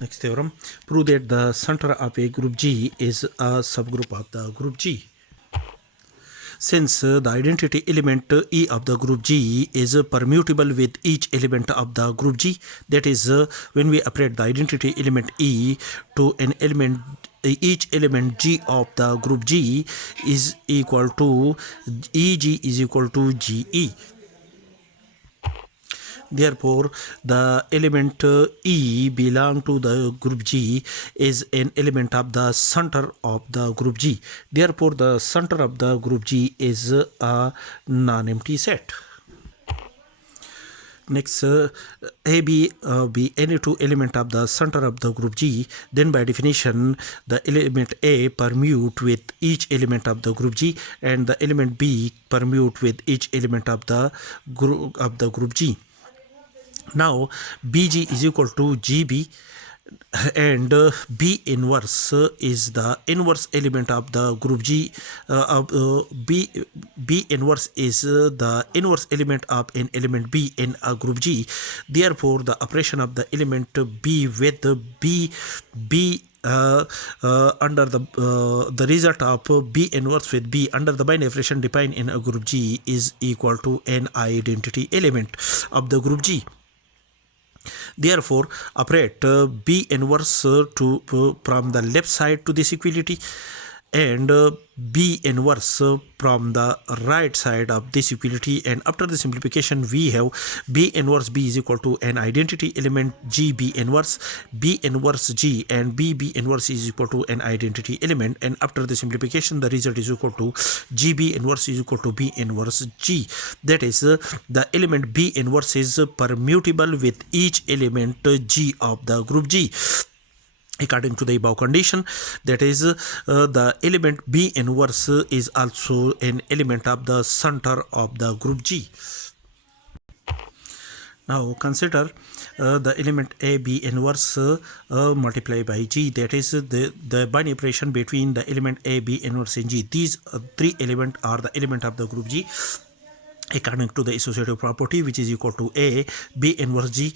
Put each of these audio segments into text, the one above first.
Next theorem, prove that the center of a group G is a subgroup of the group G. Since the identity element E of the group G is permutable with each element of the group G, that is, when we operate the identity element E to an element, each element G of the group G is equal to EG is equal to GE. Therefore, the element E belong to the group G is an element of the center of the group G. Therefore, the center of the group G is a non-empty set. Next, A, B, be any two element of the center of the group G, then by definition, the element A permute with each element of the group G, and the element B permute with each element of the group G. Now BG is equal to GB, and B inverse is the inverse element of the group G. B inverse is the inverse element of an element B in a group G. Therefore, the operation of the element B with B under the result of B inverse with B under the binary operation defined in a group G is equal to an identity element of the group G. Therefore, operate B inverse from the left side to this equality, and B inverse from the right side of this equality, and after the simplification we have B inverse B is equal to an identity element G B inverse G, and B inverse is equal to an identity element, and after the simplification the result is equal to GB inverse is equal to B inverse G. That is, the element B inverse is permutable with each element G of the group G according to the above condition. That is, the element B inverse is also an element of the center of the group G. Now consider the element A B inverse multiplied by G, that is the binary operation between the element A B inverse and G. These three elements are the element of the group G according to the associative property, which is equal to A B inverse G,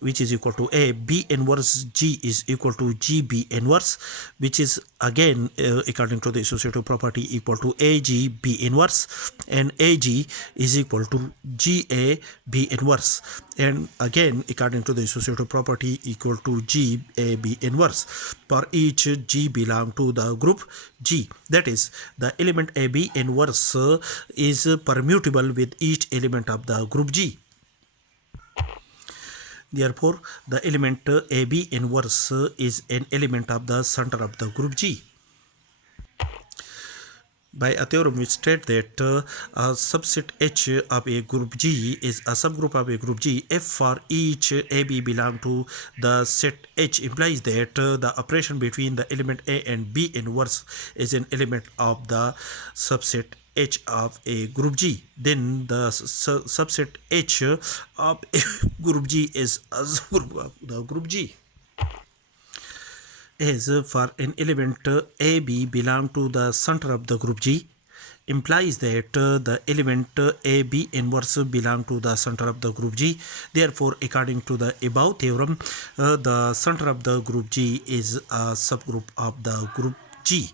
which is equal to A B inverse G is equal to G B inverse, which is again according to the associative property equal to A G B inverse, and A G is equal to G A B inverse, and again according to the associative property equal to G A B inverse for each G belong to the group G. That is, the element A B inverse is permutable with each element of the group G. Therefore, the element AB inverse is an element of the center of the group G. By a theorem which states that a subset H of a group G is a subgroup of a group G if for each AB belong to the set H, implies that the operation between the element A and B inverse is an element of the subset H of a group G. Then the subset H of a group G is a subgroup of the group G. As for an element AB belong to the center of the group G, implies that the element AB inverse belong to the center of the group G. Therefore, according to the above theorem, the center of the group G is a subgroup of the group G.